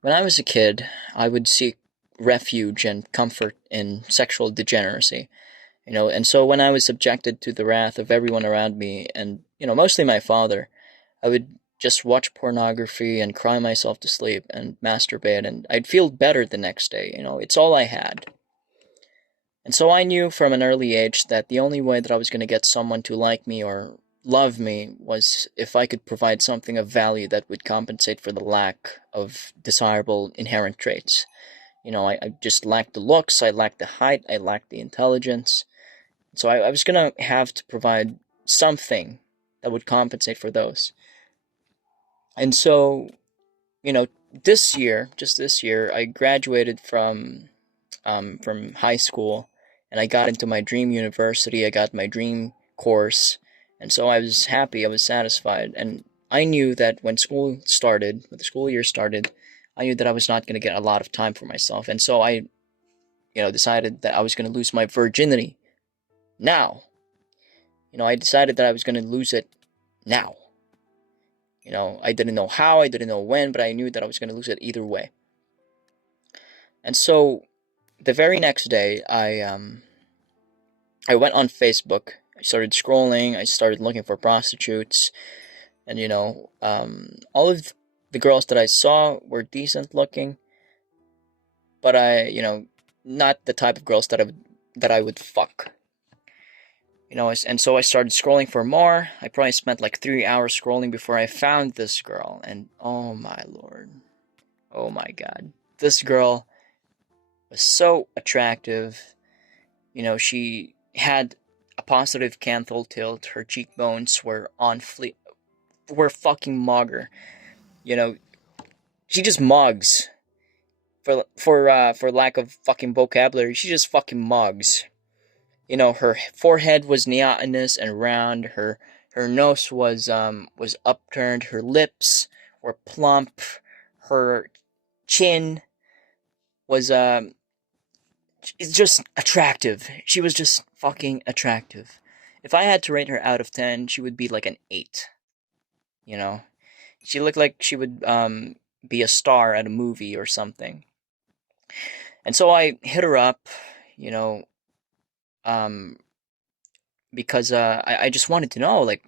When I was a kid, I would seek refuge and comfort in sexual degeneracy, and so when I was subjected to the wrath of everyone around me, and, mostly my father, I would just watch pornography and cry myself to sleep and masturbate, and I'd feel better the next day. It's all I had. And so I knew from an early age that the only way that I was going to get someone to like me or love me was if I could provide something of value that would compensate for the lack of desirable inherent traits. I just lacked the looks, I lacked the height, I lacked the intelligence. So I was going to have to provide something that would compensate for those. And so, you know, this year, just this year, I graduated from high school, and I got into my dream university. I got my dream course, and so I was happy. I was satisfied, and I knew that when the school year started, I knew that I was not going to get a lot of time for myself, and so I, decided that I was going to lose my virginity now. I decided that I was going to lose it now. I didn't know how, I didn't know when, but I knew that I was going to lose it either way. And so the very next day, I went on Facebook. I started scrolling. I started looking for prostitutes, and all of the girls that I saw were decent looking, but not the type of girls that I would fuck. And so I started scrolling for more. I probably spent like 3 hours scrolling before I found this girl, and oh my lord, oh my god, this girl was so attractive. She had a positive canthal tilt. Her cheekbones were on fleek, were fucking mugger. You know, she just mugs. For lack of fucking vocabulary, she just fucking mugs. Her forehead was neotenous and round. Her nose was upturned. Her lips were plump. Her chin was it's just attractive. She was just fucking attractive. If I had to rate her out of 10, she would be like an 8. You know? She looked like she would be a star at a movie or something. And so I hit her up, you know, um, because I just wanted to know, like,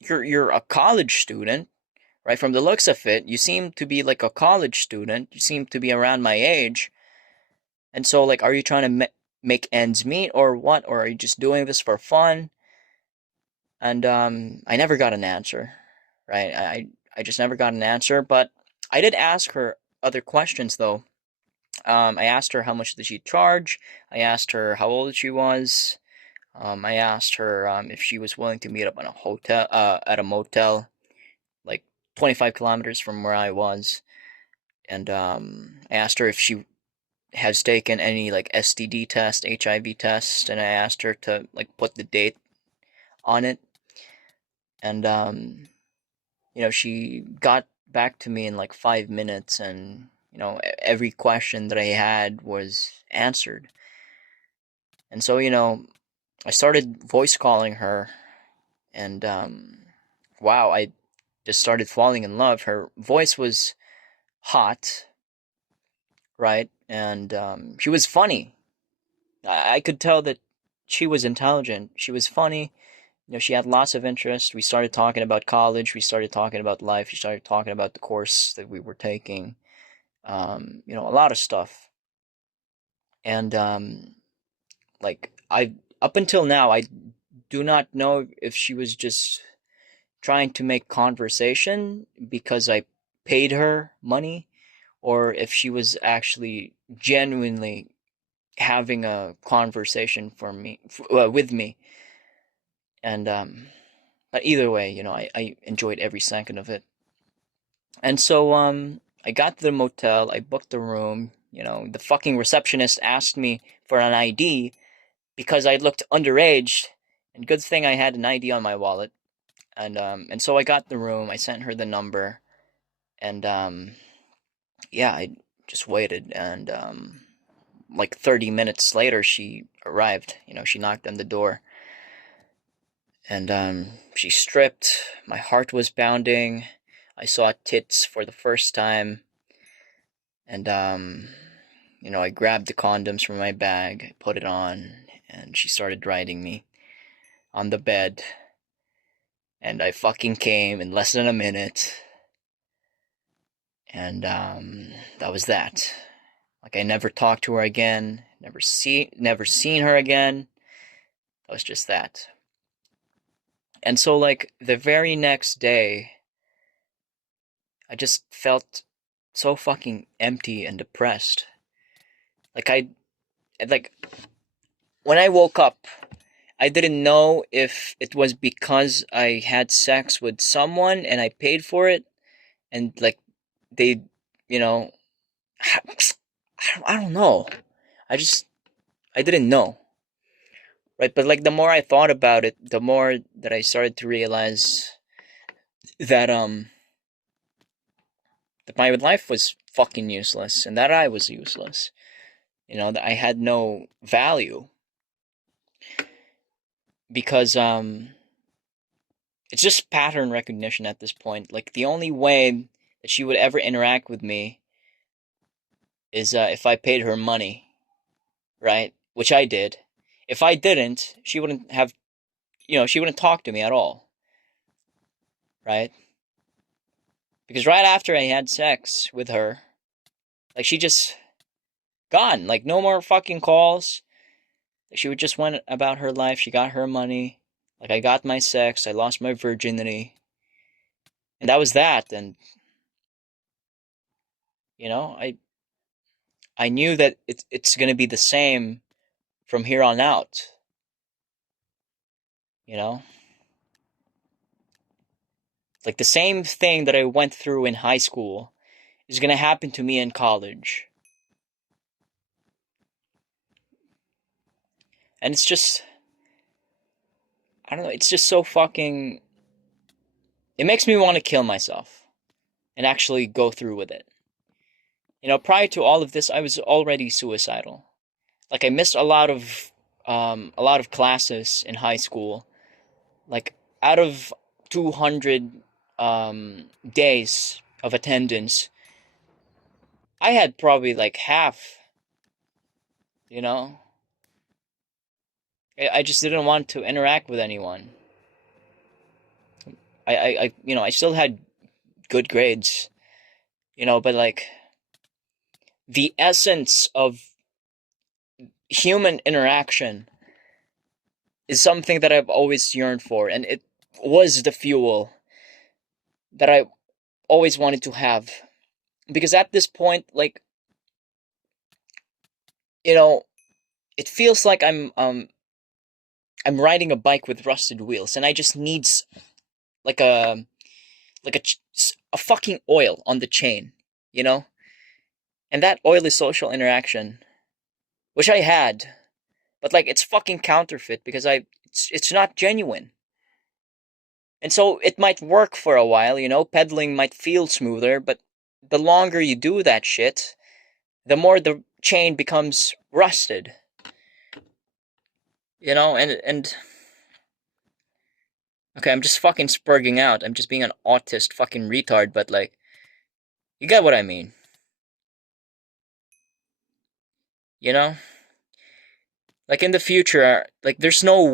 you're a college student, right? From the looks of it, you seem to be like a college student. You seem to be around my age. And so, like, are you trying to make ends meet or what? Or are you just doing this for fun? And I never got an answer, right? I just never got an answer. But I did ask her other questions though. I asked her how much did she charge. I asked her how old she was. I asked her if she was willing to meet up in a hotel, at a motel, like 25 kilometers from where I was. And I asked her if she has taken any like STD test, HIV test, and I asked her to like put the date on it. And she got back to me in like 5 minutes, and every question that I had was answered. And so I started voice calling her, and wow, I just started falling in love. Her voice was hot, right? And she was funny. I could tell that she was intelligent. She was funny. She had lots of interest. We started talking about college. We started talking about life. We started talking about the course that we were taking. A lot of stuff. And like I up until now, I do not know if she was just trying to make conversation because I paid her money, or if she was actually genuinely having a conversation with me. And but either way, I enjoyed every second of it. And so I got to the motel, I booked the room. The fucking receptionist asked me for an ID because I looked underage, and good thing I had an ID on my wallet. And so I got the room, I sent her the number, and yeah, I just waited, and like 30 minutes later she arrived. She knocked on the door, and she stripped. My heart was pounding. I saw tits for the first time. And, I grabbed the condoms from my bag, put it on, and she started riding me on the bed. And I fucking came in less than a minute. And, that was that. Like, I never talked to her again, never seen her again. That was just that. And so, like, the very next day, I just felt so fucking empty and depressed. Like, when I woke up, I didn't know if it was because I had sex with someone and I paid for it, and, like, they, you know, I don't know. I didn't know. Right, but, like, the more I thought about it, the more that I started to realize that, that my life was fucking useless, and that I was useless. That I had no value. Because, it's just pattern recognition at this point. Like, the only way that she would ever interact with me is, if I paid her money, right? Which I did. If I didn't, she wouldn't have, she wouldn't talk to me at all, right? Because right after I had sex with her, like, she just gone. Like, no more fucking calls. She would just went about her life. She got her money. Like, I got my sex. I lost my virginity. And that was that. And, I knew that it's going to be the same from here on out. Like, the same thing that I went through in high school is going to happen to me in college. And it's just, I don't know, it's just so fucking, it makes me want to kill myself and actually go through with it. Prior to all of this, I was already suicidal. Like, I missed a lot of classes in high school. Like, out of 200 days of attendance, I had probably like half. You know, I just didn't want to interact with anyone. I still had good grades. But, like, the essence of human interaction is something that I've always yearned for, and it was the fuel that I always wanted to have. Because at this point, like, it feels like I'm riding a bike with rusted wheels, and I just need like a fucking oil on the chain, you know? And that oil is social interaction, which I had, but, like, it's fucking counterfeit because it's not genuine. And so it might work for a while, pedaling might feel smoother, but the longer you do that shit, the more the chain becomes rusted. And okay, I'm just fucking spurging out. I'm just being an autist fucking retard, but, like, you get what I mean. You know? Like, in the future, like, there's no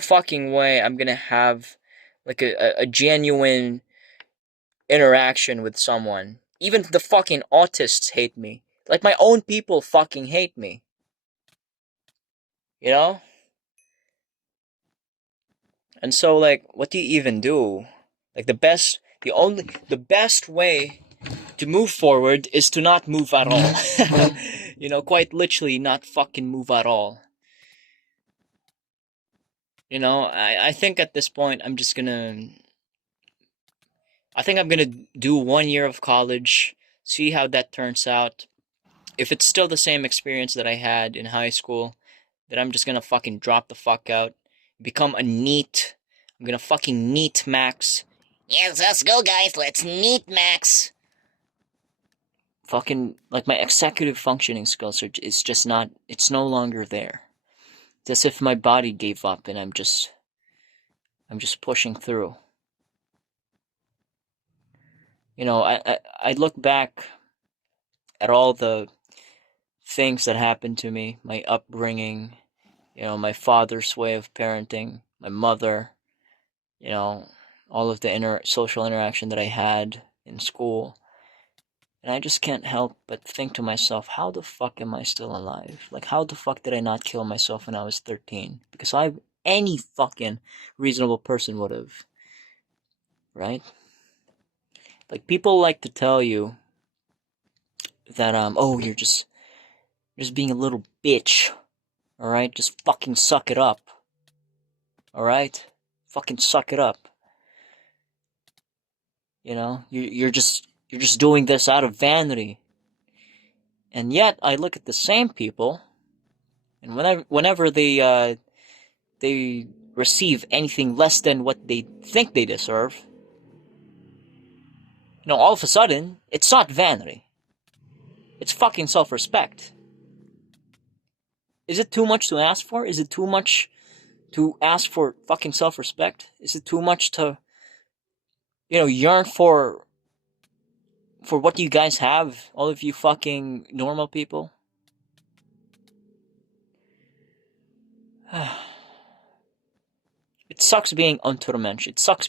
fucking way I'm gonna have, like, a genuine interaction with someone. Even the fucking autists hate me. Like, my own people fucking hate me. You know? And so, like, what do you even do? Like, the best way to move forward is to not move at all. Quite literally not fucking move at all. I think at this point I think I'm gonna do 1 year of college, see how that turns out. If it's still the same experience that I had in high school, then I'm just gonna fucking drop the fuck out, become a NEET. I'm gonna fucking NEET max. Yes, let's go, guys. Let's NEET max. Fucking, like, my executive functioning skills it's just not, it's no longer there. It's as if my body gave up and I'm just pushing through. I look back at all the things that happened to me, my upbringing, my father's way of parenting, my mother, you know, all of the social interaction that I had in school. And I just can't help but think to myself, how the fuck am I still alive? Like, how the fuck did I not kill myself when I was 13? Because any fucking reasonable person would have, right? Like, people like to tell you that, oh, you're just being a little bitch, alright? Just fucking suck it up, alright? Fucking suck it up. You're just doing this out of vanity. And yet, I look at the same people, and whenever they receive anything less than what they think they deserve, all of a sudden, it's not vanity. It's fucking self-respect. Is it too much to ask for? Is it too much to ask for fucking self-respect? Is it too much to, yearn for what you guys have, all of you fucking normal people? It sucks being Untermensch. It sucks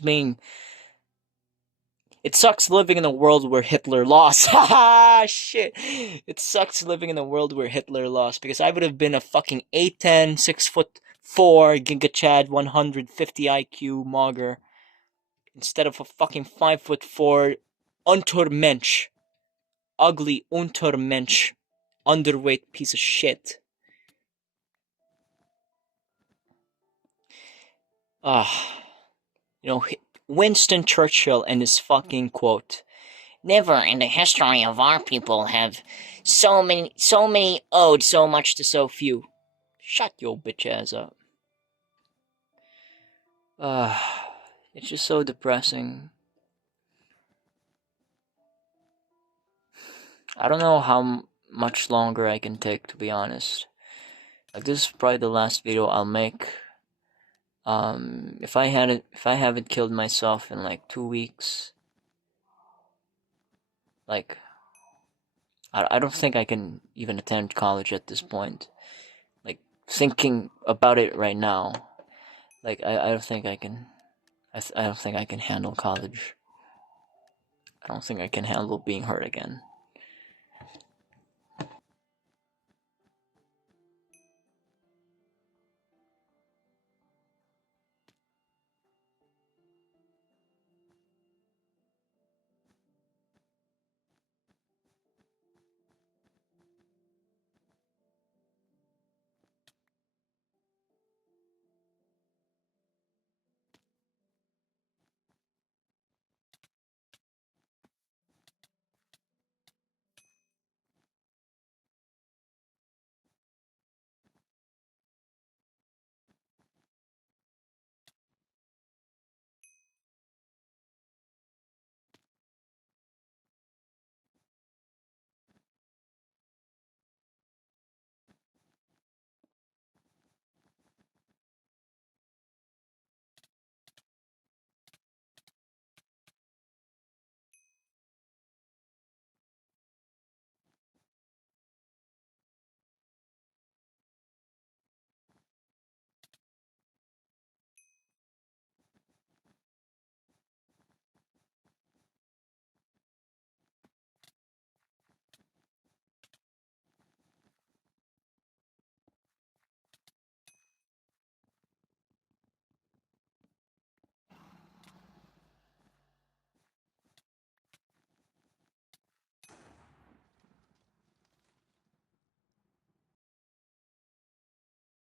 living in a world where Hitler lost. Haha, shit. It sucks living in a world where Hitler lost, because I would have been a fucking 8'10", 6'4", Giga Chad, 150 IQ Mogger, instead of a fucking 5'4", Untermensch. Ugly Untermensch. Underweight piece of shit. Winston Churchill and his fucking quote, "Never in the history of our people have so many owed so much to so few." Shut your bitch ass up. It's just so depressing. I don't know how much longer I can take, to be honest. Like, this is probably the last video I'll make. If I haven't killed myself in like 2 weeks, like, I don't think I can even attend college at this point. Like, thinking about it right now, like, I don't think I can. I don't think I can handle college. I don't think I can handle being hurt again.